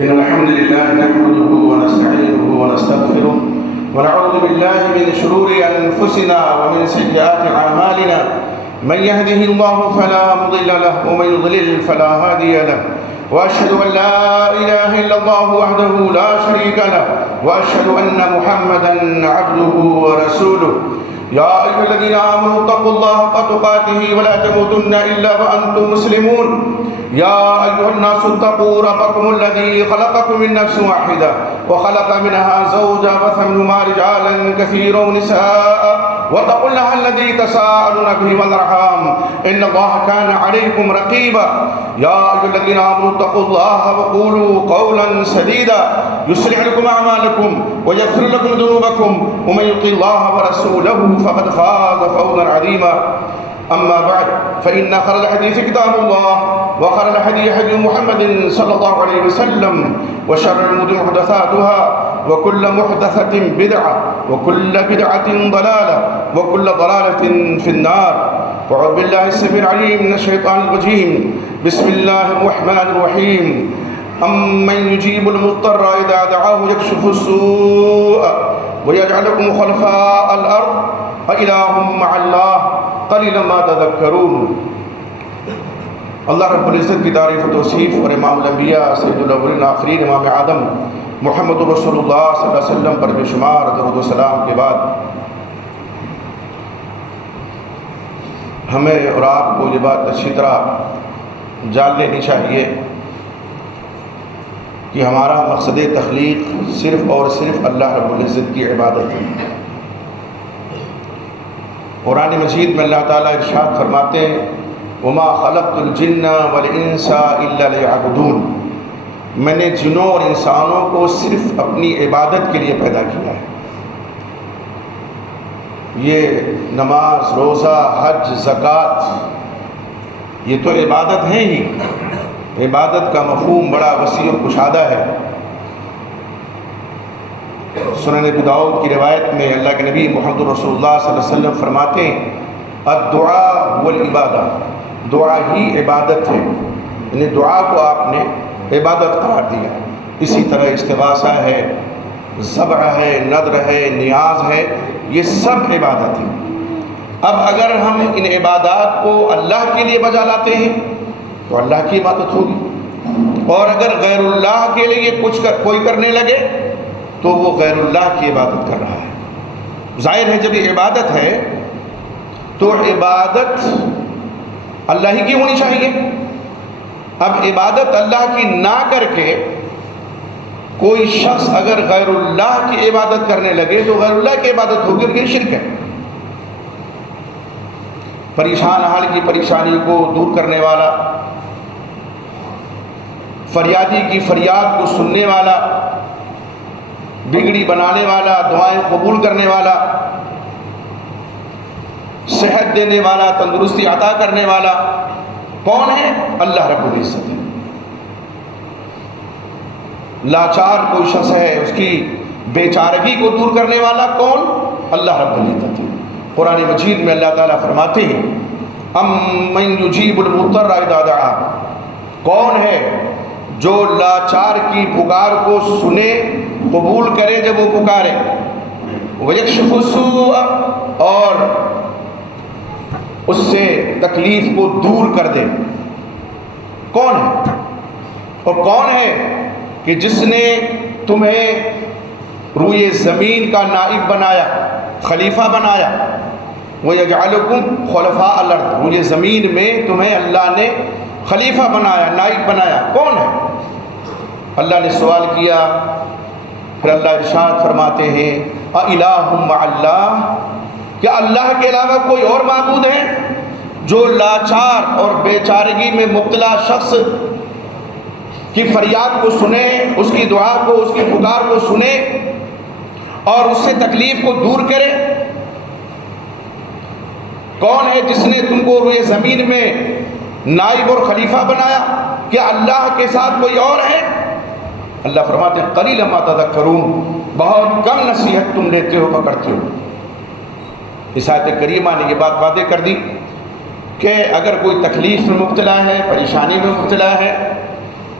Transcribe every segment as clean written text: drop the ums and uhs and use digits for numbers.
إن الحمد لله نحمده ونستعينه ونستغفره ونعوذ بالله من شرور أنفسنا ومن سيئات أعمالنا من يهده الله فلا مضل له ومن يضلل فلا هادي له وأشهد أن لا إله إلا الله وحده لا شريك له وأشهد أن محمدا عبده ورسوله يا أيها الذين آمنوا اتقوا الله حق تقاته ولا تموتن إلا وأنتم مسلمون يا أيها الناس اتقوا ربكم الذي خلقكم من نفس واحدة وخلق منها زوجها وبث منهما رجالا كثيرا ونساء واتقوا الله الذي تساءلون به والأرحام إن الله كان عليكم رقيبا يا أيها الذين آمنوا اتقوا الله وقولوا قولا سديدا يصلح لكم أعمالكم ويغفر لكم ذنوبكم ومن يطع الله ورسوله فقد فاز فوزا عظيما أما بعد فإن خير الحديث كتاب الله وخير الهدي هدي محمد صلى الله عليه وسلم وشر الأمور محدثاتها وكل محدثة بدعة وكل بدعة ضلالة وكل ضلالة في النار وأعوذ بالله السميع العليم من الشيطان الرجيم بسم الله الرحمن الرحيم أمن يجيب المضطر إذا دعاه يكشف السوء ويجعلكم خلفاء الأرض أإله مع الله قليلا ما تذكرون۔ اللہ رب العزت کی تعریف و توصیف اور امام الانبیاء سید الاولین آخرین امام آدم محمد رسول اللہ صلی اللہ علیہ وسلم پر بے شمار درود و سلام کے بعد ہمیں اور آپ کو یہ بات اچھی طرح جان لینی چاہیے کہ ہمارا مقصد تخلیق صرف اور صرف اللہ رب العزت کی عبادت ہے۔ قرآن مجید میں اللہ تعالیٰ ارشاد فرماتے ہیں وما خلقت الجن والانس الا ليعبدون، میں نے جنوں اور انسانوں کو صرف اپنی عبادت کے لیے پیدا کیا ہے۔ یہ نماز، روزہ، حج، زکوٰۃ یہ تو عبادت ہیں ہی۔ عبادت کا مفہوم بڑا وسیع و کشادہ ہے۔ سنن ابی داؤد کی روایت میں اللہ کے نبی محمد رسول اللہ صلی اللہ علیہ وسلم فرماتے ہیں الدعاء والعبادہ، دعا ہی عبادت ہے، یعنی دعا کو آپ نے عبادت قرار دیا۔ اسی طرح استغاثہ ہے، ذبح ہے، نذر ہے، نیاز ہے، یہ سب عبادت ہے۔ اب اگر ہم ان عبادات کو اللہ کے لیے بجا لاتے ہیں تو اللہ کی عبادت ہوگی، اور اگر غیر اللہ کے لیے کوئی کرنے لگے تو وہ غیر اللہ کی عبادت کر رہا ہے۔ ظاہر ہے جب یہ عبادت ہے تو عبادت اللہ ہی کی ہونی چاہیے۔ اب عبادت اللہ کی نہ کر کے کوئی شخص اگر غیر اللہ کی عبادت کرنے لگے تو غیر اللہ کی عبادت ہوگی، اور یہ شرک ہے۔ پریشان حال کی پریشانی کو دور کرنے والا، فریادی کی فریاد کو سننے والا، بگڑی بنانے والا، دعائیں قبول کرنے والا، صحت دینے والا، تندرستی عطا کرنے والا کون ہے؟ اللہ رب العزت ہے۔ لاچار کوئی شخص ہے، اس کی بے چارگی کو دور کرنے والا کون؟ اللہ رب العزت ہے۔ قرآن مجید میں اللہ تعالیٰ فرماتے ہیں امن یجیب المضطر اذا دعا، کون ہے جو لاچار کی پکار کو سنے، قبول کرے جب وہ پکارے، ویکشف السوء، اور اس سے تکلیف کو دور کر دے۔ کون ہے؟ اور کون ہے کہ جس نے تمہیں روئے زمین کا نائب بنایا، خلیفہ بنایا، وَيَجْعَلُكُمْ خُلَفَاءَ الْأَرْضِ، روئے زمین میں تمہیں اللہ نے خلیفہ بنایا، نائب بنایا، کون ہے؟ اللہ نے سوال کیا، پھر اللہ ارشاد فرماتے ہیں اِلَٰهٌ مَّعَ اللَّهِ، کیا اللہ کے علاوہ کوئی اور معبود ہے؟ جو لاچار اور بے چارگی میں مبتلا شخص کی فریاد کو سنے، اس کی دعا کو، اس کی پکار کو سنے اور اس سے تکلیف کو دور کرے؟ کون ہے جس نے تم کو روئے زمین میں نائب اور خلیفہ بنایا؟ کیا اللہ کے ساتھ کوئی اور ہے؟ اللہ فرماتے ہیں قلیلا ما تذکرون، بہت کم نصیحت تم لیتے ہو، پکڑتے ہو۔ اس آیت کریمہ نے یہ بات واضح کر دی کہ اگر کوئی تکلیف میں مبتلا ہے، پریشانی میں مبتلا ہے،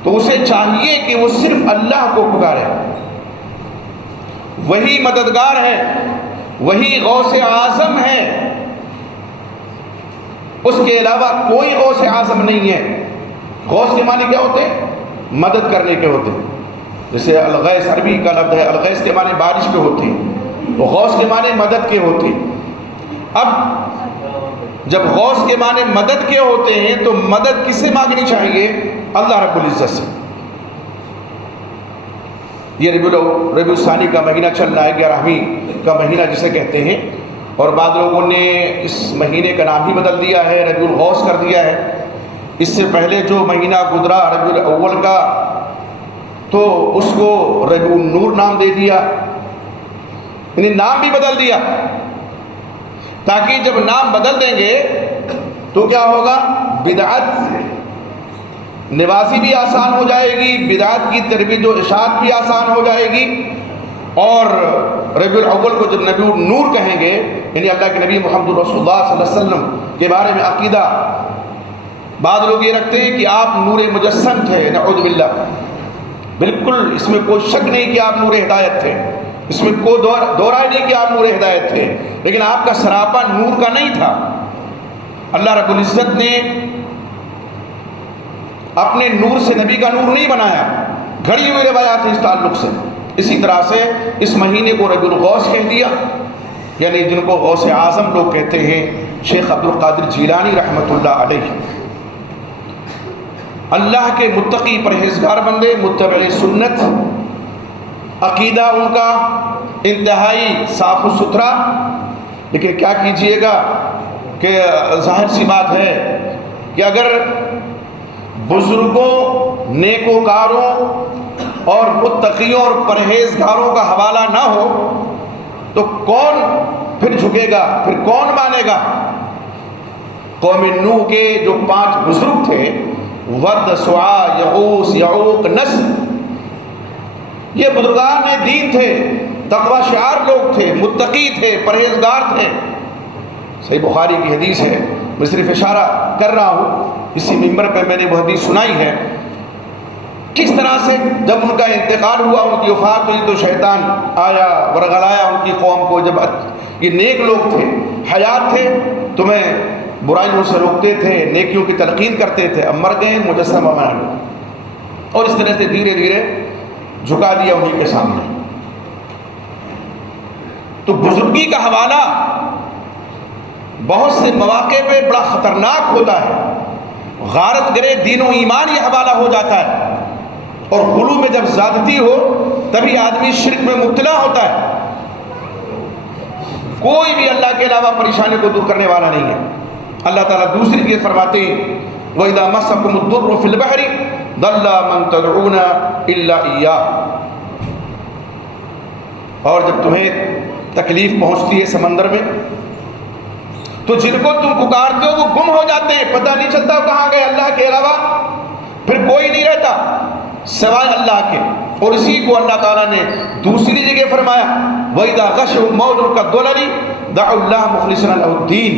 تو اسے چاہیے کہ وہ صرف اللہ کو پکارے. وہی مددگار ہے، وہی غوث اعظم ہے، اس کے علاوہ کوئی غوث اعظم نہیں ہے. غوث کے معنی کیا ہوتے ہیں؟ مدد کرنے کے ہوتے ہیں. جیسے الغیث عربی کا لفظ ہے، الغیث کے معنی بارش کے ہوتے ہیں، تو غوث کے معنی مدد کے ہوتے ہیں. اب جب غوث کے معنی مدد کے ہوتے ہیں تو مدد کس سے مانگنی چاہیے؟ اللہ رب العزت سے. یہ ربیع الثانی کا مہینہ چل رہا ہے، 11ویں کا مہینہ جسے کہتے ہیں، اور بعض لوگوں نے اس مہینے کا نام ہی بدل دیا ہے، ربیع الغوث کر دیا ہے. اس سے پہلے جو مہینہ گزرا ربیع الاول کا، تو اس کو ربیع النور نام دے دیا، یعنی نام بھی بدل دیا، تاکہ جب نام بدل دیں گے تو کیا ہوگا؟ بدعت نوازی بھی آسان ہو جائے گی، بدعت کی ترویج و اشاعت بھی آسان ہو جائے گی. اور ربیع الاول کو جب ربیع النور کہیں گے، یعنی اللہ کے نبی محمد رسول اللہ صلی اللہ علیہ وسلم کے بارے میں عقیدہ بعض لوگ یہ رکھتے ہیں کہ آپ نور مجسم تھے، نعوذ باللہ. بالکل اس میں کوئی شک نہیں کہ آپ نور ہدایت تھے، اس میں کوئی دو رائے نہیں کہ آپ نور ہدایت تھے، لیکن آپ کا سراپا نور کا نہیں تھا. اللہ رب العزت نے اپنے نور سے نبی کا نور نہیں بنایا، گھڑی ہوئی روایات ہیں اس تعلق سے. اسی طرح سے اس مہینے کو ربیع الغوث کہہ دیا، یعنی جن کو غوث اعظم لوگ کہتے ہیں، شیخ عبد القادر جیلانی رحمۃ اللہ علیہ. اللہ کے متقی پرہیزگار بندے، متبع سنت، عقیدہ ان کا انتہائی صاف و ستھرا. لیکن کیا کیجئے گا کہ ظاہر سی بات ہے کہ اگر بزرگوں، نیکوکاروں اور متقیوں اور پرہیزگاروں کا حوالہ نہ ہو تو کون پھر جھکے گا، پھر کون مانے گا؟ قوم نوح کے جو 5 بزرگ تھے، ود، سواع، یغوث، یعوق، نسر، یہ بزرگان دین تھے، تقوی شعار لوگ تھے، متقی تھے، پرہیزگار تھے. صحیح بخاری کی حدیث ہے، میں صرف اشارہ کر رہا ہوں، اسی منبر پہ میں نے وہ حدیث سنائی ہے. کس طرح سے جب ان کا انتقال ہوا، ان کی وفات ہوئی، تو شیطان آیا، ورغلایا ان کی قوم کو. جب یہ نیک لوگ تھے، حیات تھے، تمہیں برائیوں سے روکتے تھے، نیکیوں کی تلقین کرتے تھے، اب مر گئے، مجسمہ بنا لو. اور اس طرح سے دھیرے دھیرے جھکا دیا انہی کے سامنے. تو بزرگی کا حوالہ بہت سے مواقع پہ بڑا خطرناک ہوتا ہے. غارت گرے دین و ایمان یہ حوالہ ہو جاتا ہے، اور غلو میں جب زیادتی ہو تبھی آدمی شرک میں مبتلا ہوتا ہے. کوئی بھی اللہ کے علاوہ پریشانی کو دور کرنے والا نہیں ہے. اللہ تعالیٰ دوسری چیز فرماتے ہیں، وَإِذَا مَسَّكُمُ الضُّرُّ فِي الْبَحْرِ ضَلَّ مَن تَدْعُونَ إِلَّا إِيَّاهُ. اور جب تمہیں تکلیف پہنچتی ہے سمندر میں تو جن کو تم پکارتے ہو وہ گم ہو جاتے ہیں، پتہ نہیں چلتا کہاں گئے. اللہ کے علاوہ پھر کوئی نہیں رہتا سوائے اللہ کے. اور اسی کو اللہ تعالیٰ نے دوسری جگہ فرمایا، وَإِذَا غَشَوْا مَوْجٌ كَالظُّلَلِ دَعُوا اللَّهَ مُخْلِصِينَ لَهُ الدِّينَ.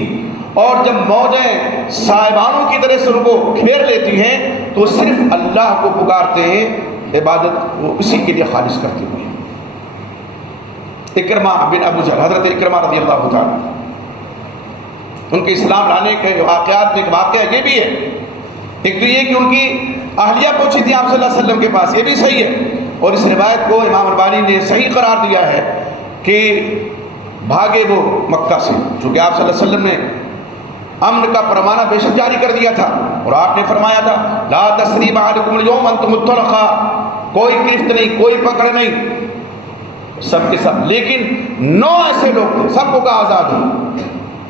اور جب موجیں صاحبانوں کی طرح سے ان کو گھیر لیتی ہیں تو صرف اللہ کو پکارتے ہیں، عبادت وہ اسی کے لیے خالص کرتے ہوئے. اکرمہ بن ابو جہل، حضرت اکرمہ رضی اللہ تعالیٰ، ان کے اسلام لانے کے واقعات میں ایک واقعہ یہ بھی ہے. ایک تو یہ کہ ان کی اہلیہ پہنچی تھی آپ صلی اللہ علیہ وسلم کے پاس، یہ بھی صحیح ہے، اور اس روایت کو امام البانی نے صحیح قرار دیا ہے کہ بھاگے وہ مکہ سے، چونکہ آپ صلی اللہ علیہ وسلم نے امن کا پروانہ بے شک جاری کر دیا تھا، اور آپ نے فرمایا تھا لا تثریب علیکم اليوم انتم الطلقاء، کوئی گرفت نہیں، کوئی پکڑ نہیں، سب کے سب. لیکن 9 ایسے لوگ تھے، سب کو کہا آزاد ہو،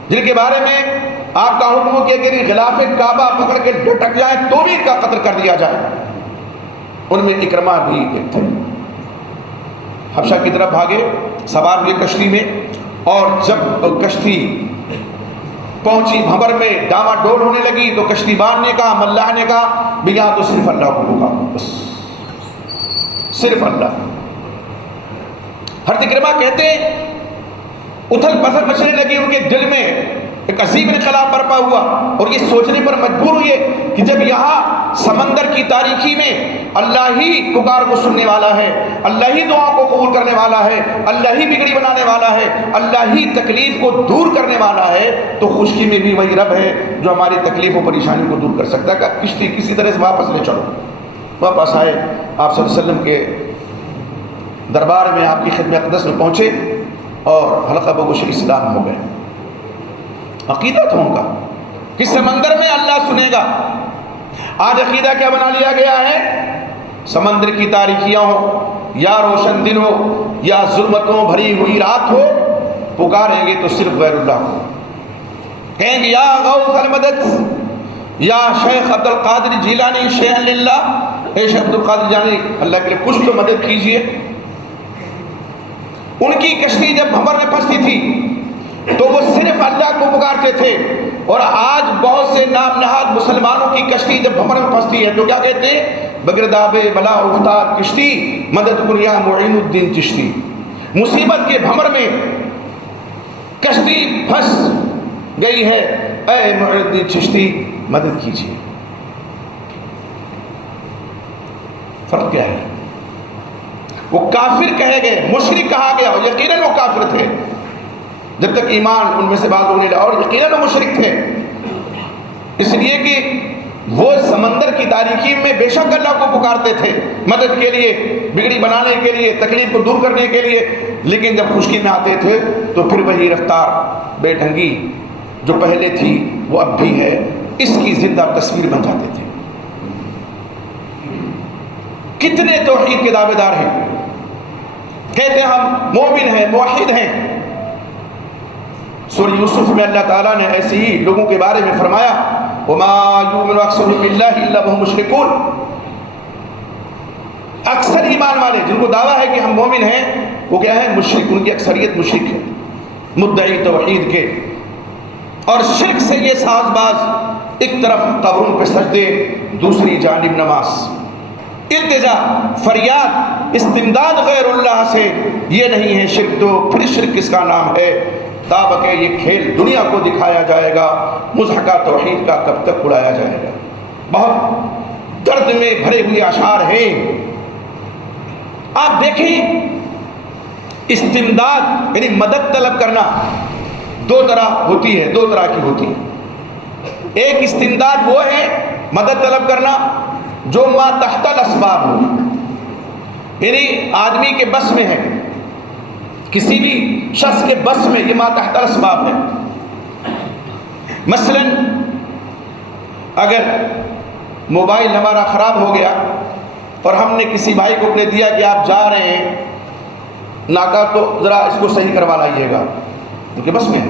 جن کے بارے میں آپ کا حکم ہو کہ اگر غلاف کعبہ پکڑ کے ڈٹک جائیں تو بھی ان کا قتل کر دیا جائے. ان میں اکرمہ بھی ایک تھے. حبشہ کی طرف بھاگے، سوار ہوئے کشتی میں، اور جب کشتی پہنچی بھنور میں ڈاما ڈول ہونے لگی تو کشتی بان نے کہا، ملاح نے کہا بھی یہاں تو صرف اللہ کو پکارو، بس صرف اللہ. حضرت اکرمہ کہتے ہیں اتھل پتھر مچنے لگی ان کے دل میں، ایک عظیم انقلاب برپا ہوا، اور یہ سوچنے پر مجبور ہوئے کہ جب یہاں سمندر کی تاریکی میں اللہ ہی پکار کو سننے والا ہے، اللہ ہی دعا کو قبول کرنے والا ہے، اللہ ہی بگڑی بنانے والا ہے، اللہ ہی تکلیف کو دور کرنے والا ہے، تو خشکی میں بھی وہی رب ہے جو ہماری تکلیف و پریشانی کو دور کر سکتا ہے۔ کہ کشتی کسی طرح سے واپس لے چلو۔ واپس آئے، آپ صلی اللہ علیہ وسلم کے دربار میں، آپ کی خدمت اقدس میں پہنچے اور حلقہ بگوش اسلام ہو گئے۔ عقیدہ تھا ان کا کہ سمندر میں اللہ سنے گا۔ آج عقیدہ کیا بنا لیا گیا ہے؟ سمندر کی تاریکیاں ہو یا روشن دن ہو یا ظلمتوں بھری ہوئی رات ہو، پکاریں گے تو صرف غیر اللہ کو کہیں گے، یا غوث المدد، یا شیخ عبد القادر جیلانی شیئا للہ، اے شیخ عبد القادر جیلانی اللہ کے لیے کچھ تو مدد کیجئے۔ ان کی کشتی جب بھنور میں پھنستی تھی تو وہ صرف اللہ کو پکارتے تھے، اور آج بہت سے نام نہاد مسلمانوں کی کشتی جب بھنور میں پھنستی ہے تو کیا کہتے ہیں؟ بگرداب بلا افتاد کشتی، مدد کن یا معین الدین چشتی۔ مصیبت کے بھنور میں کشتی پھنس گئی ہے، اے معین الدین چشتی مدد کیجیے۔ فرق کیا ہے؟ وہ کافر کہے گئے، مشرک کہا گیا، اور یقیناً وہ کافر تھے جب تک ایمان ان میں سے بات ہونے لگا، اور یقیناً وہ مشرک تھے، اس لیے کہ وہ سمندر کی تاریکی میں بے شک اللہ کو پکارتے تھے مدد کے لیے، بگڑی بنانے کے لیے، تکلیف کو دور کرنے کے لیے، لیکن جب خشکی میں آتے تھے تو پھر وہی رفتار بے ڈھنگی جو پہلے تھی وہ اب بھی ہے، اس کی زندہ تصویر بن جاتے تھے۔ کتنے توحید کے دعوے دار ہیں، کہتے ہیں ہم مومن ہیں، موحد ہیں۔ سورہ یوسف میں اللہ تعالیٰ نے ایسے ہی لوگوں کے بارے میں فرمایا، وَمَا يُؤْمِنُ أَكْثَرُهُم بِاللَّهِ إِلَّا وَهُم مُشْرِكُونَ۔ اکثر ایمان والے جن کو دعویٰ ہے کہ ہم مومن ہیں، وہ کیا ہے؟ مشرک، ان کی اکثریت مشرک ہے، مدعی توحید کے، اور شرک سے یہ ساز باز، ایک طرف قبروں پہ سجدے، دوسری جانب نماز، التجا، فریاد، استمداد غیر اللہ سے، یہ نہیں ہے شرک، تو پھر شرک کس کا نام ہے؟ تابکہ یہ کھیل دنیا کو دکھایا جائے گا، مضحکہ توحید کا کب تک اڑایا جائے گا۔ بہت درد میں بھرے ہوئے اشعار ہیں۔ آپ دیکھیں، استمداد یعنی مدد طلب کرنا دو طرح ہوتی ہے، دو طرح کی ہوتی ہے۔ ایک استمداد وہ ہے مدد طلب کرنا جو ما تحت الاسباب ہو، یعنی آدمی کے بس میں ہے، کسی بھی شخص کے بس میں، یہ ما تحت الاسباب ہے۔ مثلا اگر موبائل ہمارا خراب ہو گیا اور ہم نے کسی بھائی کو اپنے دیا کہ آپ جا رہے ہیں ناکا، تو ذرا اس کو صحیح کروا لائیے گا، ان کے بس میں ہے۔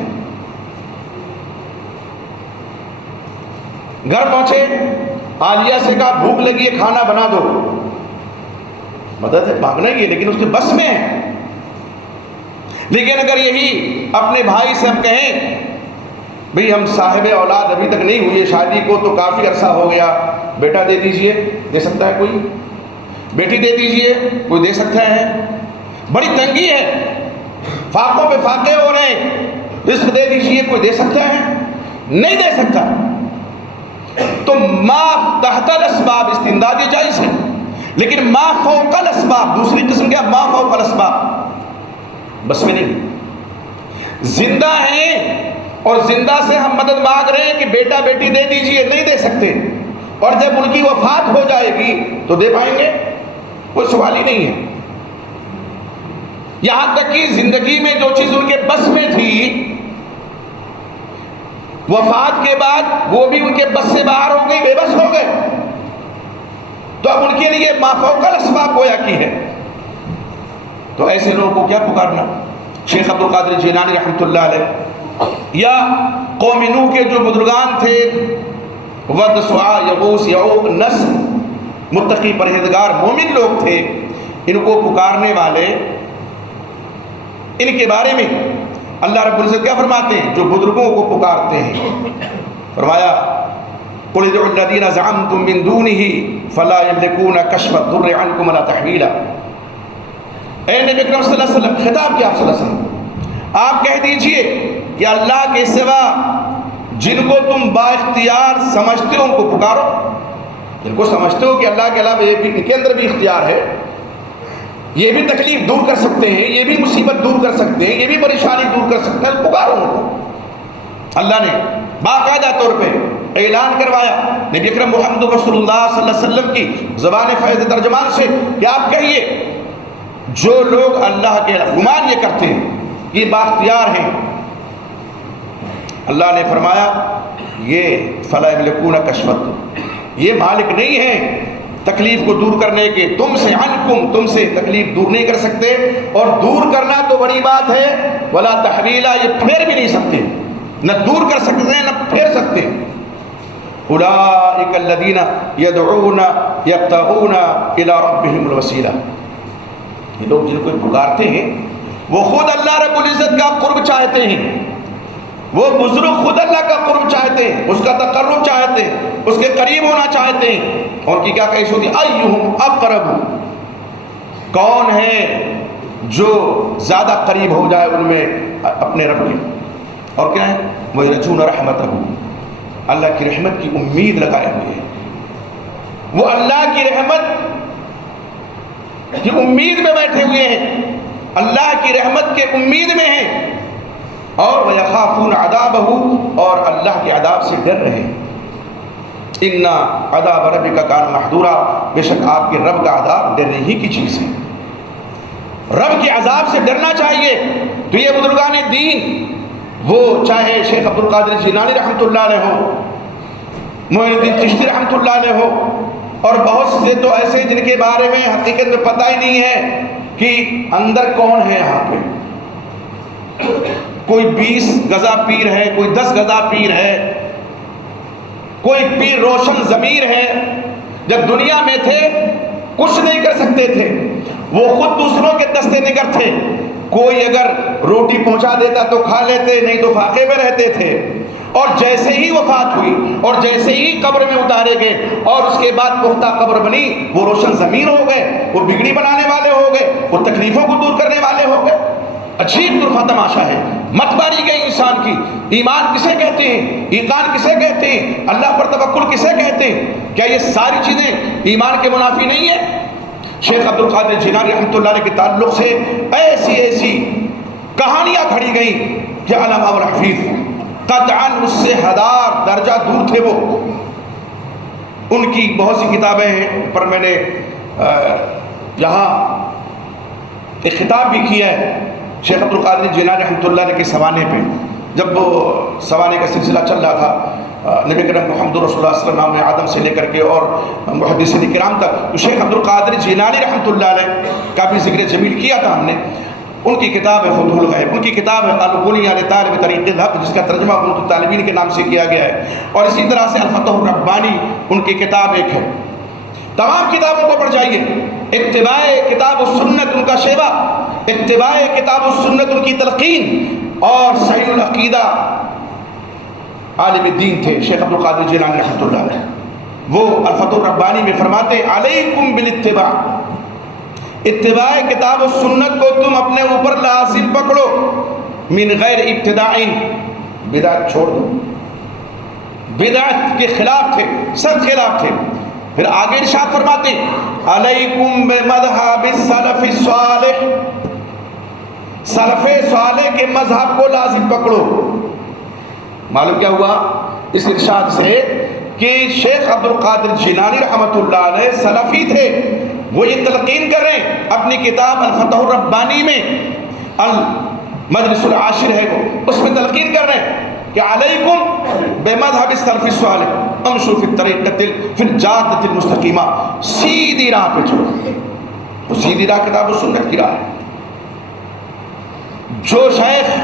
گھر پہنچے، عالیہ سے کہا بھوک لگی ہے کھانا بنا دو، مدد ہے، بھاگنا ہی ہے، لیکن اس کے بس میں ہے۔ لیکن اگر یہی اپنے بھائی سے ہم کہیں بھئی ہم صاحب اولاد ابھی تک نہیں ہوئی ہے، شادی کو تو کافی عرصہ ہو گیا، بیٹا دے دیجئے، دے سکتا ہے کوئی؟ بیٹی دے دیجئے، کوئی دے سکتا ہے؟ بڑی تنگی ہے، فاقوں پہ فاقے ہو رہے ہیں، رزق دے دیجئے، کوئی دے سکتا ہے؟ نہیں دے سکتا۔ تو ما تحت الاسباب استمداد یہ جائز ہے، لیکن ما فوق الاسباب، دوسری قسم کیا؟ ما فوق الاسباب، بس میں نہیں، زندہ ہیں اور زندہ سے ہم مدد مانگ رہے ہیں کہ بیٹا بیٹی دے دیجئے، نہیں دے سکتے، اور جب ان کی وفات ہو جائے گی تو دے پائیں گے؟ کوئی سوال ہی نہیں ہے۔ یہاں تک کہ زندگی میں جو چیز ان کے بس میں تھی، وفات کے بعد وہ بھی ان کے بس سے باہر ہو گئی، بے بس ہو گئے، تو اب ان کے لیے ما فوق الاسباب گویا کی ہے۔ تو ایسے لوگوں کو کیا پکارنا؟ شیخ عبد القادر جیلانی رحمۃ اللہ علیہ، یا قوم نوح کے جو بزرگان تھے، ود، سعا، یغوث، یعوق، نصر، متقی پرہیزگار مومن لوگ تھے، ان کو پکارنے والے، ان کے بارے میں اللہ رب العزت کیا فرماتے ہیں؟ جو بزرگوں کو پکارتے ہیں، فرمایا قُلِ ادْعُوا الَّذِينَ زَعَمْتُم مِّن دُونِهِ فَلَا يَمْلِكُونَ كَشْفَ الضُّرِّ عَنكُمْ وَلَا تَحْوِيلًا۔ اے نبی اکرم صلی اللہ علیہ وسلم، خطاب کیا آپ صلی اللہ علیہ وسلم، آپ کہہ دیجئے کہ اللہ کے سوا جن کو تم با اختیار سمجھتے ہو ان کو پکارو، جن کو سمجھتے ہو کہ اللہ کے علاوہ یہ بھی ان کے اندر بھی اختیار ہے، یہ بھی تکلیف دور کر سکتے ہیں، یہ بھی مصیبت دور کر سکتے ہیں، یہ بھی پریشانی دور کر سکتے ہیں، پکارو ان کو۔ اللہ نے باقاعدہ طور پہ اعلان کروایا نبی اکرم محمد رسول اللہ صلی اللہ علیہ وسلم کی زبان فیض ترجمان سے کہ آپ کہیے جو لوگ اللہ کے گمان یہ کرتے ہیں یہ بااختیار ہیں، اللہ نے فرمایا یہ فلا یملکون کشفت، یہ مالک نہیں ہیں تکلیف کو دور کرنے کے، تم سے عنکم، تم سے تکلیف دور نہیں کر سکتے، اور دور کرنا تو بڑی بات ہے، ولا تحویلا، یہ پھیر بھی نہیں سکتے، نہ دور کر سکتے ہیں نہ پھیر سکتے۔ اولئک الذین یدعون یبتغون الی ربہم الوسیلہ، یہ لوگ جن کو پکارتے ہیں وہ خود اللہ رب العزت کا قرب چاہتے ہیں، وہ بزرگ خود اللہ کا قرب چاہتے ہیں، اس کا تقرب چاہتے ہیں، اس کے قریب ہونا چاہتے ہیں۔ اور کی کیا خواہش ہوتی ہے؟ ایہم اقرب، کون ہے جو زیادہ قریب ہو جائے ان میں اپنے رب کے، اور کیا ہے؟ وَيَرْجُونَ رَحْمَتَهُ، اللہ کی رحمت کی امید لگائے ہوئے ہیں، وہ اللہ کی رحمت کی امید میں بیٹھے ہوئے ہیں، اللہ کی رحمت کے امید میں ہیں، اور وَيَخَافُونَ عَذَابَهُ، اور اللہ کے عذاب سے ڈر رہے ہیں۔ اِنَّ عَذَابَ رَبِّكَ كَانَ مَحْذُورًا، بے شک آپ کے رب کا عذاب ڈرنے ہی کی چیز ہے، رب کے عذاب سے ڈرنا چاہیے۔ تو یہ بزرگان دین، وہ چاہے شیخ عبد القادر جیلانی رحمۃ اللہ علیہ ہو، معین الدین چشتی رحمۃ اللہ علیہ ہو، اور بہت سے تو ایسے جن کے بارے میں حقیقت میں پتہ ہی نہیں ہے کہ اندر کون ہے یہاں پہ، کوئی 20 گزا پیر ہے، کوئی 10 گزا پیر ہے، کوئی پیر روشن ضمیر ہے، جب دنیا میں تھے کچھ نہیں کر سکتے تھے، وہ خود دوسروں کے دستے نگر تھے، کوئی اگر روٹی پہنچا دیتا تو کھا لیتے، نہیں تو فاقے میں رہتے تھے، اور جیسے ہی وفات ہوئی اور جیسے ہی قبر میں اتارے گئے اور اس کے بعد پختہ قبر بنی، وہ روشن ضمیر ہو گئے، وہ بگڑی بنانے والے ہو گئے، وہ تکلیفوں کو دور کرنے والے ہو گئے۔ عجیب طرفہ تماشا ہے، مت ماری گئی انسان کی۔ ایمان کسے کہتے ہیں؟ ایقان کسے کہتے ہیں؟ اللہ پر توکل کسے کہتے ہیں؟ کیا یہ ساری چیزیں ایمان کے منافی نہیں ہیں؟ شیخ عبد القادر جیلانی رحمۃ اللہ علیہ کے تعلق سے ایسی ایسی کہانیاں کھڑی گئیں کہ علامہ الحفیظ قطعاً اس سے 1000 درجہ دور تھے وہ۔ ان کی بہت سی کتابیں ہیں، پر میں نے یہاں ایک خطاب بھی کیا ہے شیخ عبد القادر جیلانی رحمۃ اللہ علیہ کے سوانے پہ، جب وہ سوانے کا سلسلہ چل رہا تھا، نبی کریم محمد رسول اللہ صلی اللہ علیہ وسلم آدم سے لے کر کے اور محدثین کرام تک، تو شیخ عبد القادر جیلانی رحمۃ اللہ علیہ کا بھی ذکر جمیل کیا تھا ہم نے۔ ان کی کتاب ہے فتح الغیب، ان کی کتاب ہے البنیہ لطالب طریق الحق، جس کا ترجمہ بنت الطالبین کے نام سے کیا گیا ہے، اور اسی طرح سے الفتح الربانی ان کی کتاب ایک ہے۔ تمام کتابوں کو پڑھ جائیے، اتباع کتاب و سنت ان کا شیوا، اتباع کتاب و سنت ان کی تلقین، اور صحیح العقیدہ عالم دین تھے شیخ عبد القادر جیلانی رحمۃ اللہ علیہ۔ وہ الفتح الربانی میں فرماتے علیکم بالاتباع، اتباع کتاب و سنت کو تم اپنے اوپر لازم پکڑو، من غیر ابتداع، بدعت چھوڑ دو، بدعت کے خلاف تھے، سخت خلاف تھے۔ پھر آگے ارشاد فرماتے علیکم بمذہب السلف الصالح، سلف صالح کے مذہب کو لازم پکڑو۔ معلوم کیا ہوا اس ارشاد سے کہ شیخ عبد القادر جیلانی رحمۃ اللہ علیہ سلفی تھے، وہ یہ تلقین کر رہے ہیں اپنی کتاب الفتح الربانی میں، المجلس العاشر ہے وہ، اس میں تلقین کر رہے ہیں کہ علیکم بمذہب السلف الصالح امشوا فی الطریقۃ فی الجادۃ المستقیمہ، سیدھی راہ پہ چلو۔ تو سیدھی راہ کتاب و سنت کی راہ ہے۔ جو شیخ،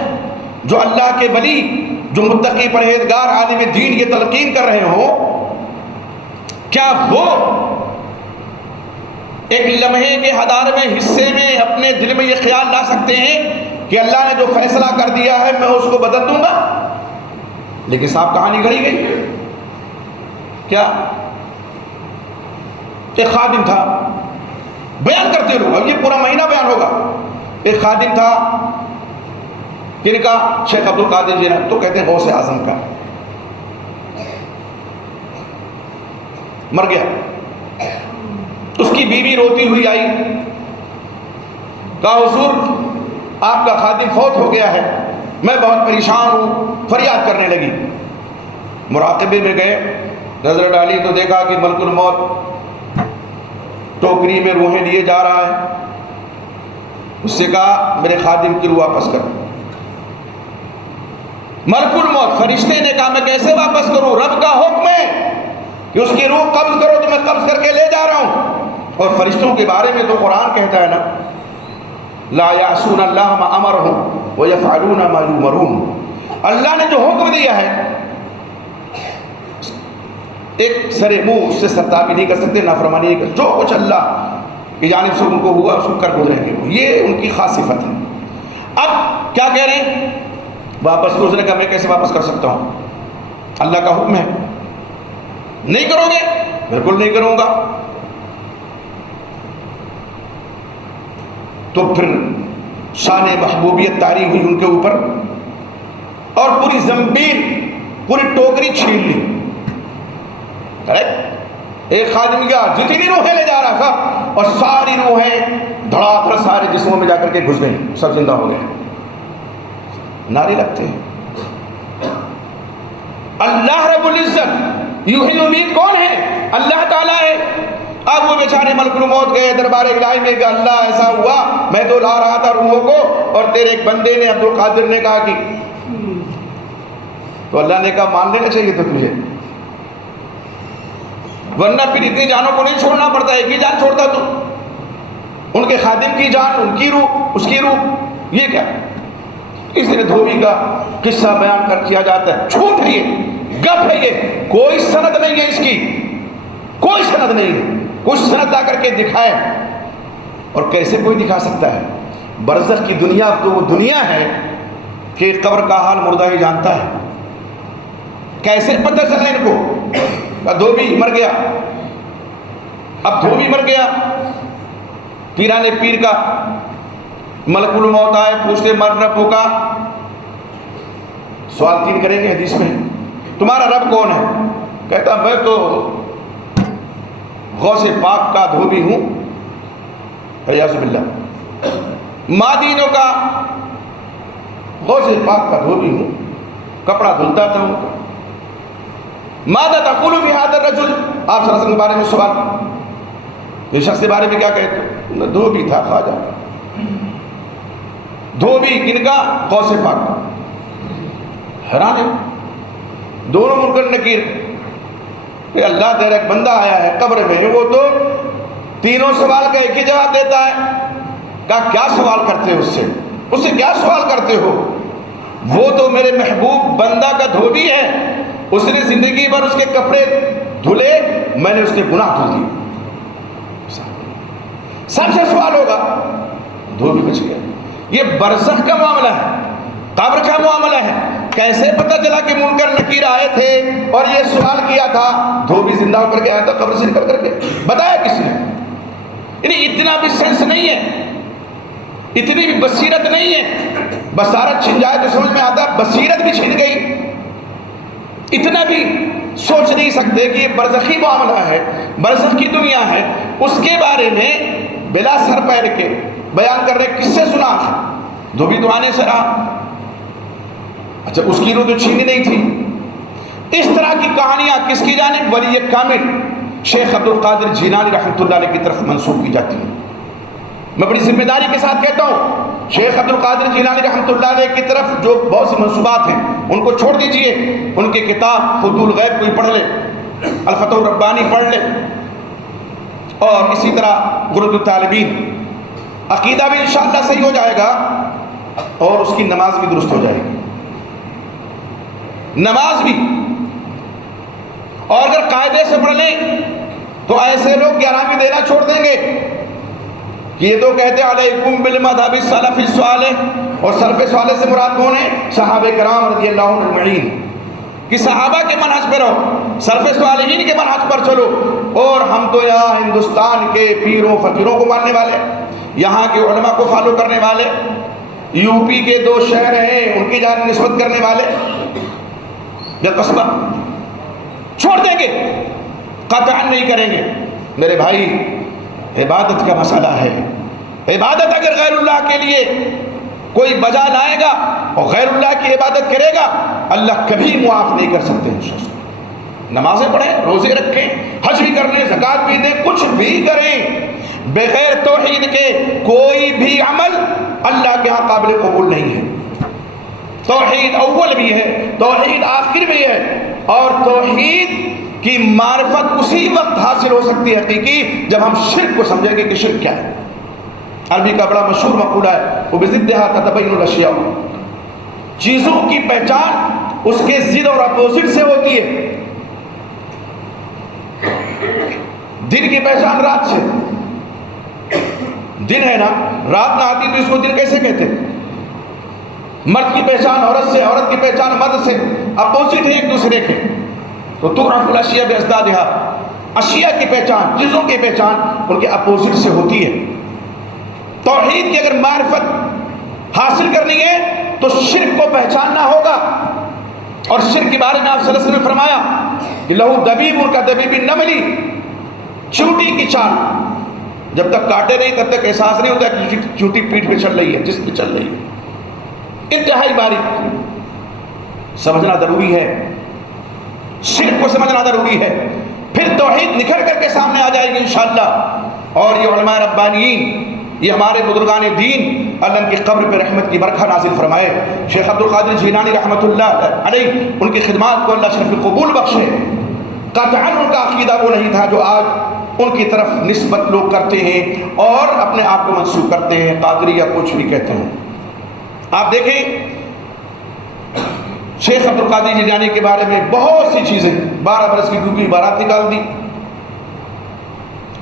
جو اللہ کے ولی، جو متقی پرہیزگار عالم دین یہ تلقین کر رہے ہوں، کیا وہ ایک لمحے کے ہدار میں، حصے میں، اپنے دل میں یہ خیال لا سکتے ہیں کہ اللہ نے جو فیصلہ کر دیا ہے میں اس کو بدل دوں گا؟ لیکن صاحب کہانی گھڑی گئی۔ کیا ایک خادم تھا، بیان کرتے لوگ، اب یہ پورا مہینہ بیان ہوگا۔ ایک خادم تھا، کن کا؟ شیخ عبد القادر جیلانی، تو کہتے ہیں غوث اعظم کا، مر گیا۔ اس کی بیوی روتی ہوئی آئی، کہا حضور آپ کا خادم فوت ہو گیا ہے، میں بہت پریشان ہوں، فریاد کرنے لگی۔ مراقبے میں گئے، نظر ڈالی تو دیکھا کہ ملک الموت ٹوکری میں روحیں لیے جا رہا ہے۔ اس سے کہا میرے خادم کی روح واپس کر۔ ملک الموت فرشتے نے کہا میں کیسے واپس کروں، رب کا حکم ہے کہ اس کی روح قبض کرو تو میں قبض کر کے لے جا رہا ہوں۔ اور فرشتوں کے بارے میں تو قرآن کہتا ہے نا، لا یعصون اللہ ما امرہم ویفعلون ما یؤمرون، اللہ نے جو حکم دیا ہے ایک سرے منہ اس سے سرتابی نہیں کر سکتے، نافرمانی نہیں کر، جو کچھ اللہ کی جانب سے ان کو ہوا اس کو کر گزریں گے، یہ ان کی خاص صفت ہے۔ اب کیا کہہ رہے ہیں؟ واپس کرو۔ اس نے کہا میں کیسے واپس کر سکتا ہوں، اللہ کا حکم ہے۔ نہیں کرو گے؟ بالکل نہیں کروں گا۔ تو پھر شان محبوبیت طاری ہوئی ان کے اوپر، اور پوری زنبیر، پوری ٹوکری چھین لی۔ ایک خادم گیا، جتنی روحیں لے جا رہا تھا، اور ساری روحیں دھڑا دھڑ سارے جسموں میں جا کر کے گھس گئیں، سب زندہ ہو گئے۔ نعرے لگتے ہیں اللہ رب العزت، یوں ہی امید کون ہے؟ اللہ تعالیٰ ہے۔ اب وہ بیچارے ملک الموت گئے دربار الہی میں کہ اللہ ایسا ہوا، میں تو لا رہا تھا روحوں کو، اور تیرے ایک بندے نے عبد القادر نے کہا کہ، تو اللہ نے کہا مان لینا چاہیے تھا تجھے، ورنہ پھر اتنی جانوں کو نہیں چھوڑنا پڑتا، ایک ہی جان چھوڑتا تو، ان کے خادم کی جان، ان کی روح، اس کی روح، یہ کیا؟ اس لیے دھوبی کا قصہ بیان کر کیا جاتا ہے، جھوٹ ہے یہ، گپ ہے یہ، کوئی سند نہیں ہے اس کی، کوئی سند نہیں ہے۔ کچھ سند لا کر کے دکھائے، اور کیسے کوئی دکھا سکتا ہے؟ برزخ کی دنیا تو وہ دنیا ہے کہ قبر کا حال مردہ ہی جانتا ہے، کیسے پتہ چلا ان کو؟ دھوبی مر گیا۔ اب دھوبی مر گیا، پیران پیر کا ملک الموت آئے، پوچھتے مر رب کا، سوال 3 کریں گے حدیث میں، تمہارا رب کون ہے؟ کہتا میں تو غوث پاک کا دھوبی ہوں، اعوذ باللہ، مادینوں کا غوث پاک کا دھوبی ہوں، کپڑا دھلتا تھا ان کا۔ ماذا تقول فی ھذا الرجل، آپ صلی اللہ علیہ وسلم کے بارے میں سوال، اس شخص کے بارے میں کیا کہتے؟ دھوبی تھا، خواجہ تھا۔ دھوبی کن کا؟ غوث پاک کا۔ حیران ہے دونوں منکر نکیر کہ اللہ تیرا ایک بندہ آیا ہے قبر میں، وہ تو تینوں سوال کا ایک ہی جواب دیتا ہے۔ کہا کیا سوال کرتے ہو اس سے کیا سوال کرتے ہو؟ وہ تو میرے محبوب بندہ کا دھوبی ہے، اس نے زندگی بھر اس کے کپڑے دھلے، میں نے اس کے گناہ دھل دیے، سب سے سوال ہوگا۔ دھوبی بچ گیا۔ یہ برزخ کا معاملہ ہے، قبر کا معاملہ ہے۔ کیسے پتہ چلا کہ منکر نکیر آئے تھے اور یہ سوال کیا تھا؟ دھوبی زندہ ہو کر کے آیا تھا قبر سے نکل کر کے، بتایا کس نے؟ یعنی اتنا بھی سینس نہیں ہے، اتنی بھی بصیرت نہیں ہے۔ بصارت چھن جائے تو سمجھ میں آتا، بصیرت بھی چھن گئی۔ اتنا بھی سوچ نہیں سکتے کہ یہ برزخی معاملہ ہے، برزخ کی دنیا ہے، اس کے بارے میں بلا سر پیر کے بیان کر رہے۔ کس سے سنا؟ دھوبی تو آنے سے رہا، اچھا اس کی روح تو چھینی نہیں تھی۔ اس طرح کی کہانیاں کس کی جانب؟ ولی کامل شیخ عبد القادر جیلانی رحمۃ اللہ علیہ کی طرف منسوب کی جاتی ہے۔ میں بڑی ذمہ داری کے ساتھ کہتا ہوں، شیخ عبد القادر جیلانی رحمۃ اللہ علیہ کی طرف جو بہت سے منسوبات ہیں ان کو چھوڑ دیجئے، ان کے کتاب فتح الغیب کوئی پڑھ لے، الفتح الربانی پڑھ لے، اور اسی طرح غرۃ الطالبین، عقیدہ بھی انشاءاللہ صحیح ہو جائے گا، اور اس کی نماز بھی درست ہو جائے گی، نماز بھی۔ اور اگر قاعدے سے پڑھ لیں تو ایسے لوگ 11ویں دینا چھوڑ دیں گے کہ یہ تو کہتے ہیں علیکم بالمذہب السلف الصالح، اور سلف صالح سے مراد کون ہے؟ صحابہ کرام رضی اللہ عنہم اجمعین، کہ صحابہ کے منہج پہ رہو، سلف صالحین کے منہج پر چلو۔ اور ہم تو یہاں ہندوستان کے پیروں فقیروں کو ماننے والے، یہاں کے علماء کو فالو کرنے والے، یو پی کے 2 شہر ہیں ان کی جانب نسبت کرنے والے، یہ قصبہ چھوڑ دیں گے، قطعا نہیں کریں گے۔ میرے بھائی عبادت کا مسئلہ ہے. عبادت اگر غیر اللہ کے لیے کوئی بجا لائے گا اور غیر اللہ کی عبادت کرے گا، اللہ کبھی معاف نہیں کر سکتے اس شخص کو. نمازیں پڑھیں، روزے رکھیں، حج بھی کر لیں، زکوٰۃ بھی دیں، کچھ بھی کریں، بغیر توحید کے کوئی بھی عمل اللہ کے ہاں قابل قبول نہیں ہے. توحید اول بھی ہے، توحید آخر بھی ہے، اور توحید کی معرفت اسی وقت حاصل ہو سکتی ہے حقیقی جب ہم شرک کو سمجھیں گے کہ شرک کیا ہے. عربی کا بڑا مشہور مقولہ ہے، وہ بضدھا تتبین الاشیاء، چیزوں کی پہچان اس کے ضد اور اپوزٹ سے ہوتی ہے. دن کی پہچان رات سے، دن ہے نا، رات نہ آتی تو اس کو دن کیسے کہتے؟ مرد کی پہچان عورت سے، عورت کی پہچان مرد سے، اپوزٹ ہے ایک دوسرے کے. تو تعرف الاشیاء باضدادھا، اشیاء کی پہچان، چیزوں کی پہچان ان کے اپوزٹ سے ہوتی ہے. توحید کی اگر معرفت حاصل کرنی ہے تو شرک کو پہچاننا ہوگا. اور شرک کے بارے میں آپ صلی اللہ علیہ وسلم نے فرمایا کہ لہو دبیب کا دبیب النملی، چوٹی کی چال، جب تک کاٹے نہیں تب تک احساس نہیں ہوتا کہ چوٹی پیٹھ پہ چل رہی ہے، جس پہ چل رہی ہے. انتہائی باریک سمجھنا ضروری ہے، شرک کو سمجھنا ضروری ہے، پھر توحید نکھر کر کے سامنے آ جائے گی انشاءاللہ. اور یہ علماء ربانیین، یہ ہمارے بزرگان دین، اللہ ان کی قبر پہ رحمت کی برکھا نازل فرمائے. شیخ عبد القادر جیلانی رحمۃ اللہ علیہ، ان کی خدمات کو اللہ شرف قبول بخشے. قطعاً ان کا عقیدہ وہ نہیں تھا جو آج ان کی طرف نسبت لوگ کرتے ہیں اور اپنے آپ کو منسوب کرتے ہیں، قادری یا کچھ بھی کہتے ہیں. آپ دیکھیں شیخ عبد القادر جیلانی کے بارے میں بہت سی چیزیں، 12 برس کی ڈوبی بارات نکال دی.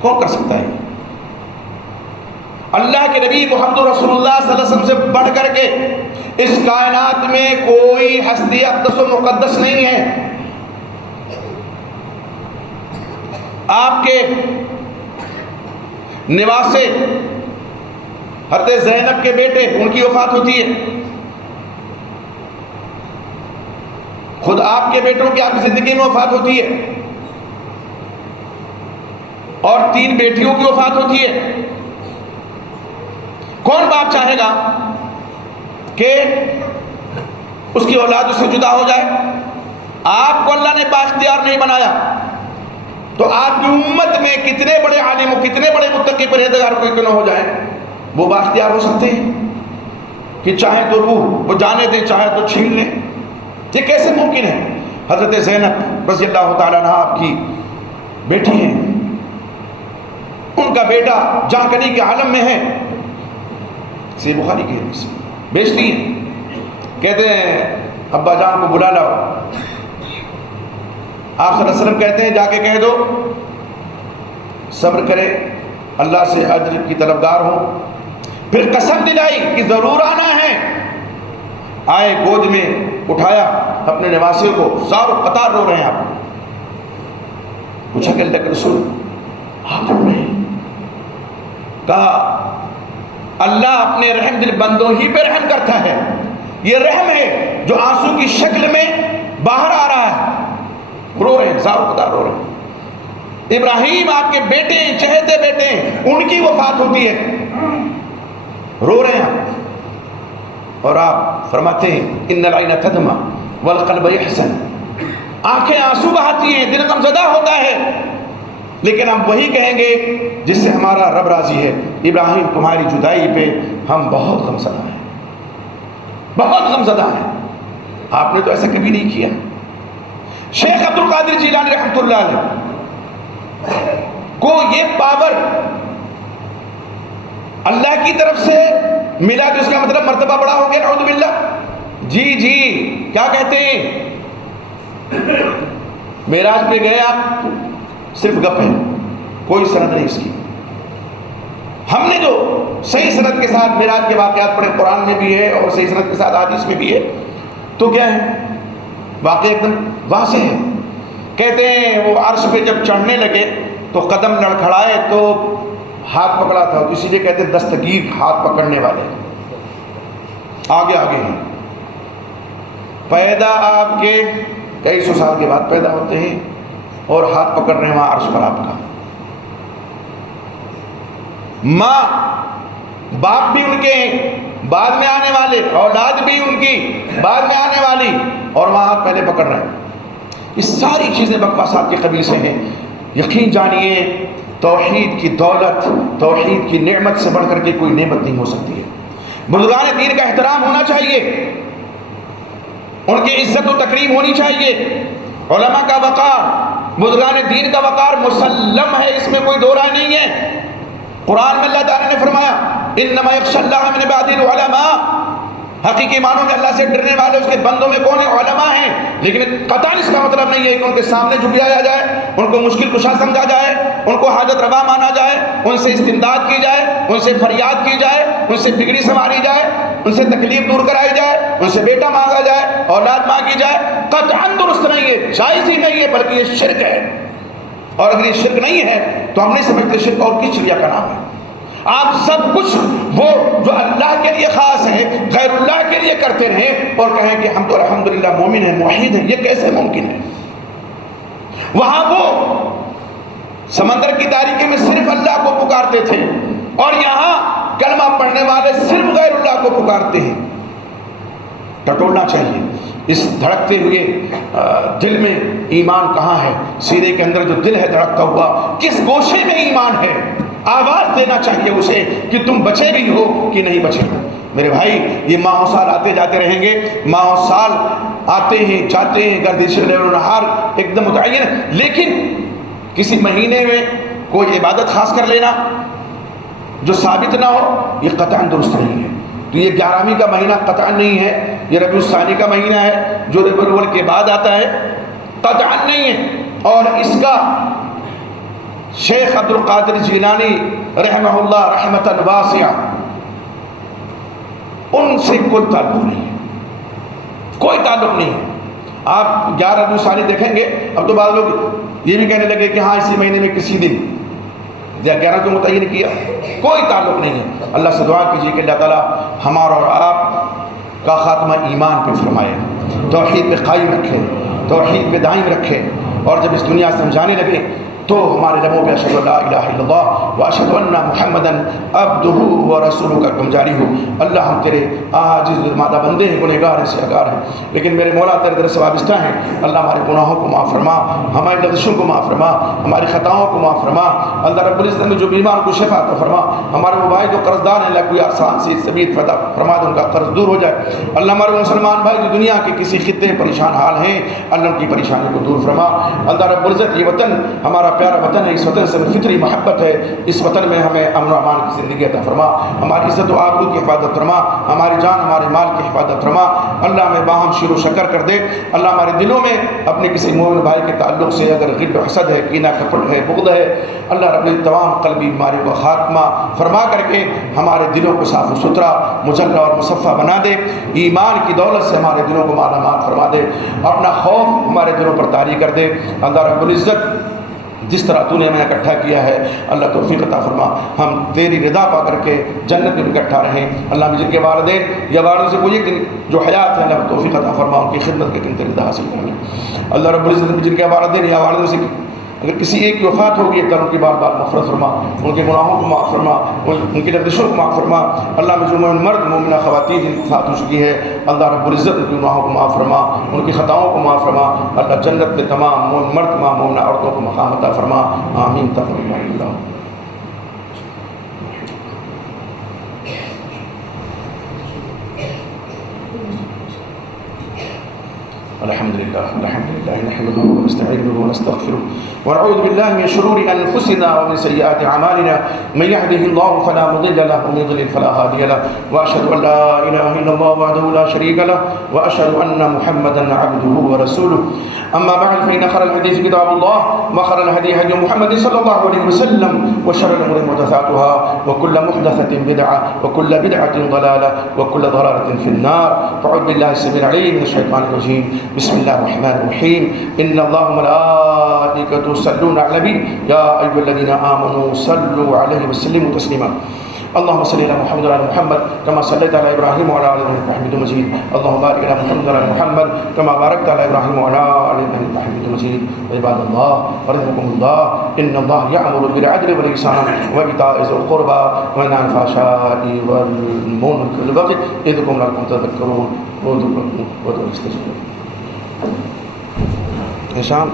کون کر سکتا ہے؟ اللہ کے نبی محمد رسول اللہ صلی اللہ علیہ وسلم سے بڑھ کر کے اس کائنات میں کوئی ہستی اقدس و مقدس نہیں ہے. آپ کے نواسے حضرت زینب کے بیٹے، ان کی وفات ہوتی ہے. خود آپ کے بیٹوں کی آپ کی زندگی میں وفات ہوتی ہے، اور 3 بیٹیوں کی وفات ہوتی ہے. کون باپ چاہے گا کہ اس کی اولاد اس سے جدا ہو جائے؟ آپ کو اللہ نے بااختیار نہیں بنایا، تو آپ کی امت میں کتنے بڑے عالم و کتنے بڑے متقی پرہیزگار کوئی کیوں نہ ہو جائے، وہ بااختیار ہو سکتے ہیں کہ چاہے تو روح وہ جانے دیں، چاہے تو چھین لیں. یہ کیسے ممکن ہے؟ حضرت زینب رضی اللہ تعالیٰ عنہا آپ کی بیٹی ہیں، ان کا بیٹا جانکنی کے عالم میں ہے. سی بخاری کی حدیث بیچتی ہیں، کہتے ہیں ابا جان کو بلا لاؤ. آپ صلی اللہ علیہ وسلم کہتے ہیں جا کے کہہ دو صبر کرے، اللہ سے اجر کی طلبگار ہوں. پھر قسم دلائی کہ ضرور آنا ہے. آئے، گود میں اٹھایا اپنے نواسے کو، زار و قطار رو رہے ہیں. آپ پوچھا کہ اللہ کے رسول آپ رو رہے ہیں؟ کہا اللہ اپنے رحم دل بندوں ہی پہ رحم کرتا ہے. یہ رحم ہے جو آنسو کی شکل میں باہر آ رہا ہے. رو رہے ہیں، زار و قطار رو رہے ہیں. ابراہیم آپ کے بیٹے ہیں، چہتے بیٹے ہیں، ان کی وفات ہوتی ہے، رو رہے ہیں. اور آپ فرماتے ہیں ان العین تدمع والقلب یحزن، آنکھیں آنسو بہاتی ہیں، دل غمزدہ ہوتا ہے، لیکن ہم وہی کہیں گے جس سے ہمارا رب راضی ہے. ابراہیم تمہاری جدائی پہ ہم بہت غمزدہ ہیں، بہت غمزدہ ہیں. آپ نے تو ایسا کبھی نہیں کیا. شیخ عبد القادر جیلانی رحمۃ اللہ علیہ کو یہ پاور اللہ کی طرف سے ملا تو اس کا مطلب مرتبہ بڑا ہو گیا، نعوذ باللہ. جی کیا کہتے ہیں؟ معراج پہ گئے آپ، صرف گپ ہے، کوئی سند نہیں اس کی. ہم نے جو صحیح سند کے ساتھ معراج کے واقعات پڑھے، قرآن میں بھی ہے اور صحیح سند کے ساتھ حدیث میں بھی ہے، تو کیا ہے؟ واقعہ ایک دم واضح ہے. کہتے ہیں وہ عرش پہ جب چڑھنے لگے تو قدم لڑکھڑائے تو ہاتھ پکڑا تھا، تو اسی لیے کہتے ہیں دستگیر ہاتھ پکڑنے والے. آگے آگے ہیں، پیدا آپ کے کئی سو سال کے بعد پیدا ہوتے ہیں اور ہاتھ پکڑ رہے ہیں وہاں عرش پر آپ کا. ماں باپ بھی ان کے ہیں بعد میں آنے والے، اولاد بھی ان کی بعد میں آنے والی، اور وہاں ہاتھ پہلے پکڑ رہے ہیں۔ یہ ساری چیزیں بکواسات کے قبیل سے ہیں۔ یقین جانیے توحید کی دولت، توحید کی نعمت سے بڑھ کر کے کوئی نعمت نہیں ہو سکتی ہے۔ بزرگان دین کا احترام ہونا چاہیے، ان کی عزت و تکریم ہونی چاہیے، علماء کا وقار، بزرگان دین کا وقار مسلم ہے، اس میں کوئی دو رائے نہیں ہے۔ قرآن میں اللہ تعالیٰ نے فرمایا انما یخشی اللہ من عبادہ العلماء، حقیقی معنوں میں اللہ سے ڈرنے والے اس کے بندوں میں کون ہیں؟ علماء ہیں۔ لیکن قطعاً اس کا مطلب نہیں ہے کہ ان کے سامنے جھک جایا جائے، ان کو مشکل کشا سمجھا جائے، ان کو حاجت روا مانا جائے، ان سے استمداد کی جائے، ان سے فریاد کی جائے، ان سے بگڑی سنواری جائے، ان سے تکلیف دور کرائی جائے، ان سے بیٹا مانگا جائے، اولاد مانگی جائے۔ قطعاً درست نہیں ہے، جائز ہی نہیں ہے، بلکہ یہ شرک ہے۔ اور اگر یہ شرک نہیں ہے تو ہم نہیں سمجھتے شرک اور کس چڑیا کا نام ہے۔ آپ سب کچھ وہ جو اللہ کے لیے خاص ہے غیر اللہ کے لیے کرتے رہیں اور کہیں کہ ہم تو الحمدللہ مومن ہیں، موحد ہیں، یہ کیسے ممکن ہے؟ وہاں وہ سمندر کی تاریکی میں صرف اللہ کو پکارتے تھے، اور یہاں کلمہ پڑھنے والے صرف غیر اللہ کو پکارتے ہیں۔ ٹٹولنا چاہیے اس دھڑکتے ہوئے دل میں ایمان کہاں ہے، سینے کے اندر جو دل ہے دھڑکتا ہوا کس گوشے میں ایمان ہے، آواز دینا چاہیے اسے کہ تم بچے بھی ہو کہ نہیں بچے ہو۔ میرے بھائی یہ ماہ و سال آتے جاتے رہیں گے، ماہ و سال آتے ہیں جاتے ہیں، گردش لیل و نہار ایک دم متعین، لیکن کسی مہینے میں کوئی عبادت خاص کر لینا جو ثابت نہ ہو یہ قطعاً درست نہیں ہے۔ تو یہ 11ویں کا مہینہ قطعاً نہیں ہے، یہ ربیع الثانی کا مہینہ ہے جو ربیع الاول کے بعد آتا ہے، قطعاً نہیں ہے۔ اور اس کا شیخ عبد القادر جیلانی رحمہ اللہ رحمۃ واسعہ ان سے کوئی تعلق نہیں ہے، کوئی تعلق نہیں ہے۔ آپ 11 ربیع الثانی دیکھیں گے، اب تو بعض لوگ یہ بھی کہنے لگے کہ ہاں اسی مہینے میں کسی دن 11 کو متعین کیا، کوئی تعلق نہیں ہے۔ اللہ سے دعا کیجیے کہ اللہ تعالیٰ ہمارا اور آپ کا خاتمہ ایمان پہ فرمائے، توحید پہ قائم رکھے، توحید پہ دائم رکھے، اور جب اس دنیا سے ہم جانے لگے تو ہمارے لبوں پہ اشہد لا الہ الا اللہ واشہد ان محمدا عبدہ ورسولہ کا حکم جاری ہو۔ اللہ ہم تیرے عاجز مادہ بندے ہیں، گنہگار ہیں، سیاہگار ہیں، لیکن میرے مولا تیرے در سے وابستہ ہیں۔ اللہ ہمارے گناہوں کو معاف فرما، ہماری لغزشوں کو معاف فرما، ہماری خطاؤں کو معاف فرما۔ اللہ رب العزت میں جو بیمار کو شفا عطا فرما، ہمارے وہ بھائی جو قرض دار ہیں اللہ کوئی آسان سی سبیل فدا فرما دے، ان کا قرض دور ہو جائے۔ اللہ ہمارے مسلمان بھائی جو دنیا کے کسی خطے پریشان حال ہیں اللہ ان کی پریشانی کو دور فرما۔ اللہ رب العزت یہ وطن ہمارا پیارا وطن ہے، اس وطن سے فطری محبت ہے، اس وطن میں ہمیں امن و امان کی زندگی عطا فرما، ہماری عزت و آبرو کی حفاظت فرما، ہماری جان ہمارے مال کی حفاظت فرما۔ اللہ ہمیں باہم شکر و شکر کر دے۔ اللہ ہمارے دلوں میں اپنے کسی مومن بھائی کے تعلق سے اگر غل و حسد ہے، کینہ کپٹ ہے، بغض ہے، اللہ رب العزت تمام قلبی بیماریوں کا خاتمہ فرما کر کے ہمارے دلوں کو صاف و ستھرا مجلہ اور مصفہ بنا دے، ایمان کی دولت سے ہمارے دلوں کو مالا مال فرما دے، اپنا خوف ہمارے دلوں پر طاری کر دے۔ اللہ رب العزت جس طرح تو نے ہمیں اکٹھا کیا ہے اللہ توفیق عطا فرما، ہم تیری رضا پا کر کے جنت میں اکٹھا رہیں۔ اللہ جن کے والدین یا والدوں سے کوئی ایک دن جو حیات ہے اللہ توفیق عطا فرما، ان کی خدمت کے تیری رضا حاصل کریں۔ اللہ رب العزت جن کے والدین یا والدوں سے اگر کسی ایک کی وفات ہوگی تو ان کی بار بار مغفرت فرما، ان کے گناہوں کو معاف فرما، ان کی لغزشوں کو معاف فرما۔ اللہ میں جو مومن مرد مومنہ خواتین جن کی وفات ہو چکی ہے اللہ رب العزت ان کے گناہوں کو معاف فرما، ان کی خطاؤں کو معاف فرما۔ اللہ جنت میں تمام مومن مرد تمام مومنہ عورتوں کو مقام عطا فرما، آمین تقبل اللہ۔ الحمد لله نحمده ونستعينه ونستغفره ونعوذ بالله من شرور أنفسنا ومن سيئات أعمالنا، من يهده الله فلا مضل له ومن يضلل فلا هادي له، وأشهد أن لا إله إلا الله وحده لا شريك له، وأشهد أن محمدا عبده ورسوله۔ أما بعد فإن خير الحديث كتاب الله، وخير الهدي هدي محمد صلى الله عليه وسلم، وشر الأمور محدثاتها، وكل محدثة بدعة، وكل بدعة ضلالة، وكل ضلالة في النار۔ فأعوذ بالله السميع العليم من الشيطان الرجيم، بسم الله الرحمن الرحيم، إن الله وملائكته يصلون على النبي يا أيها الذين آمنوا صلوا عليه وسلموا تسليما۔ اللهم صل على محمد وعلى محمد كما صليت على ابراهيم وعلى ال ابراهيم انك حميد مجيد. اللهم بارك على محمد وعلى محمد كما باركت على ابراهيم وعلى ال ابراهيم انك حميد مجيد. عباد الله رحمكم الله، ان الله يأمر بالعدل والاحسان وايتاء ذي القربى وينهى عن الفحشاء والمنكر والبغي يعظكم لعلكم تذكرون. وادعوا ربكم وادعوا استجيب. شام